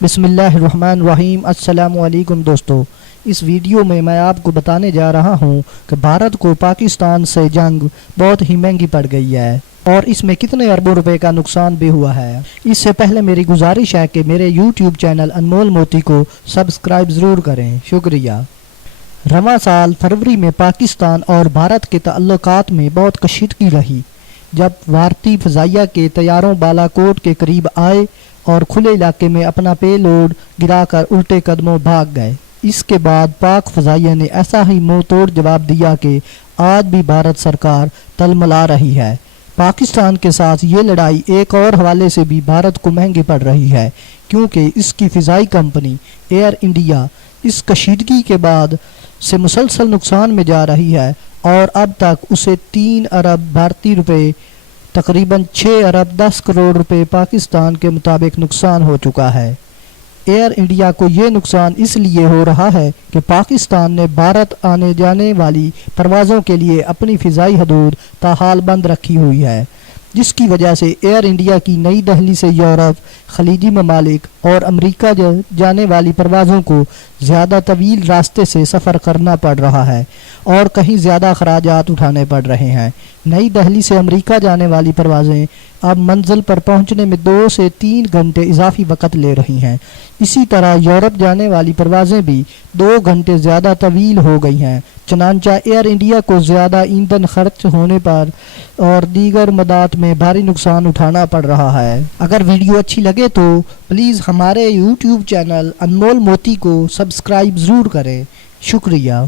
بسم اللہ الرحمن الرحیم۔ السلام علیکم دوستو، اس ویڈیو میں میں آپ کو بتانے جا رہا ہوں کہ بھارت کو پاکستان سے جنگ بہت ہی مہنگی پڑ گئی ہے اور اس میں کتنے اربوں روپے کا نقصان بھی ہوا ہے۔ اس سے پہلے میری گزارش ہے کہ میرے یوٹیوب چینل انمول موتی کو سبسکرائب ضرور کریں، شکریہ۔ رواں سال فروری میں پاکستان اور بھارت کے تعلقات میں بہت کشیدگی رہی جب بھارتی فضائیہ کے طیاروں بالاکوٹ کے قریب آئے اور کھلے علاقے میں اپنا پے لوڈ گرا کر الٹے قدموں بھاگ گئے۔ اس کے بعد پاک فضائیہ نے ایسا ہی منہ توڑ جواب دیا کہ آج بھی بھارت سرکار تلملا رہی ہے۔ پاکستان کے ساتھ یہ لڑائی ایک اور حوالے سے بھی بھارت کو مہنگی پڑ رہی ہے، کیونکہ اس کی فضائی کمپنی ایئر انڈیا اس کشیدگی کے بعد سے مسلسل نقصان میں جا رہی ہے اور اب تک اسے 3 ارب بھارتی روپے تقریباً 6 ارب 10 کروڑ روپے پاکستان کے مطابق نقصان ہو چکا ہے۔ ایئر انڈیا کو یہ نقصان اس لیے ہو رہا ہے کہ پاکستان نے بھارت آنے جانے والی پروازوں کے لیے اپنی فضائی حدود تاحال بند رکھی ہوئی ہے، جس کی وجہ سے ایئر انڈیا کی نئی دہلی سے یورپ، خلیجی ممالک اور امریکہ جانے والی پروازوں کو زیادہ طویل راستے سے سفر کرنا پڑ رہا ہے اور کہیں زیادہ اخراجات اٹھانے پڑ رہے ہیں۔ نئی دہلی سے امریکہ جانے والی پروازیں اب منزل پر پہنچنے میں 2 سے 3 گھنٹے اضافی وقت لے رہی ہیں۔ اسی طرح یورپ جانے والی پروازیں بھی 2 گھنٹے زیادہ طویل ہو گئی ہیں۔ چنانچہ ایئر انڈیا کو زیادہ ایندھن خرچ ہونے پر اور دیگر مدات میں بھاری نقصان اٹھانا پڑ رہا ہے۔ اگر ویڈیو اچھی لگے تو پلیز ہمارے یوٹیوب چینل انمول موتی کو سبسکرائب ضرور کریں، شکریہ۔